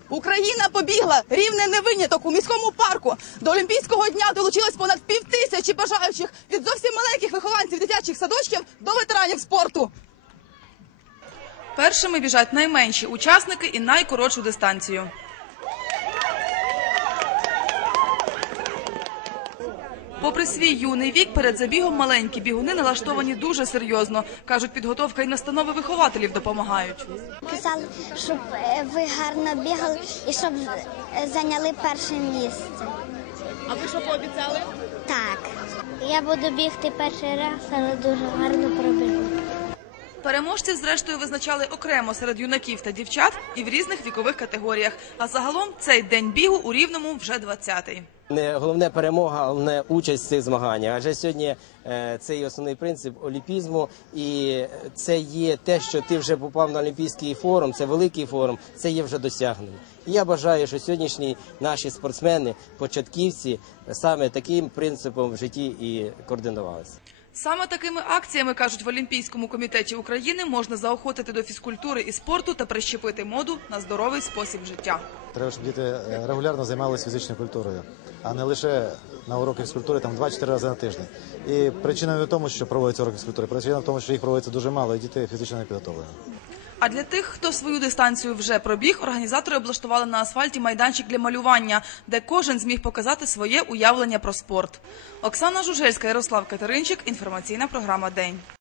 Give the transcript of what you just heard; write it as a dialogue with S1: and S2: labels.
S1: Україна побігла, Рівне не виняток. У міському парку до Олімпійського дня долучилось понад 5000 бажаючих від зовсім маленьких вихованців дитячих садочків до ветеранів спорту. Першими біжать найменші учасники і найкоротшу дистанцію. Попри свій юний вік, перед забігом маленькі бігуни налаштовані дуже серйозно. Кажуть, підготовка і настанови вихователів допомагають.
S2: Казали, щоб ви гарно бігали і щоб зайняли перше місце.
S1: А ви що пообіцяли?
S2: Так. Я буду бігти перший раз, але дуже гарно пробігу.
S1: Переможців, зрештою, визначали окремо серед юнаків та дівчат і в різних вікових категоріях. А загалом цей день бігу у Рівному вже 20-й.
S3: Не головне перемога, головне участь в цих змаганнях. Адже сьогодні це є основний принцип олімпізму, і це є те, що ти вже попав на Олімпійський форум, це великий форум, це є вже досягнення. І я бажаю, що сьогоднішні наші спортсмени, початківці, саме таким принципом в житті і координувалися.
S1: Саме такими акціями, кажуть в Олімпійському комітеті України, можна заохотити до фізкультури і спорту та прищепити моду на здоровий спосіб життя.
S4: Треба, щоб діти регулярно займалися фізичною культурою, а не лише на уроки фізкультури 2-4 рази на тиждень. І причина не в тому, що проводяться уроки фізкультури, причина в тому, що їх проводиться дуже мало і діти фізично не підготовлені.
S1: А для тих, хто свою дистанцію вже пробіг, організатори облаштували на асфальті майданчик для малювання, де кожен зміг показати своє уявлення про спорт. Оксана Жужельська, Ярослав Катеринчик. Інформаційна програма «День».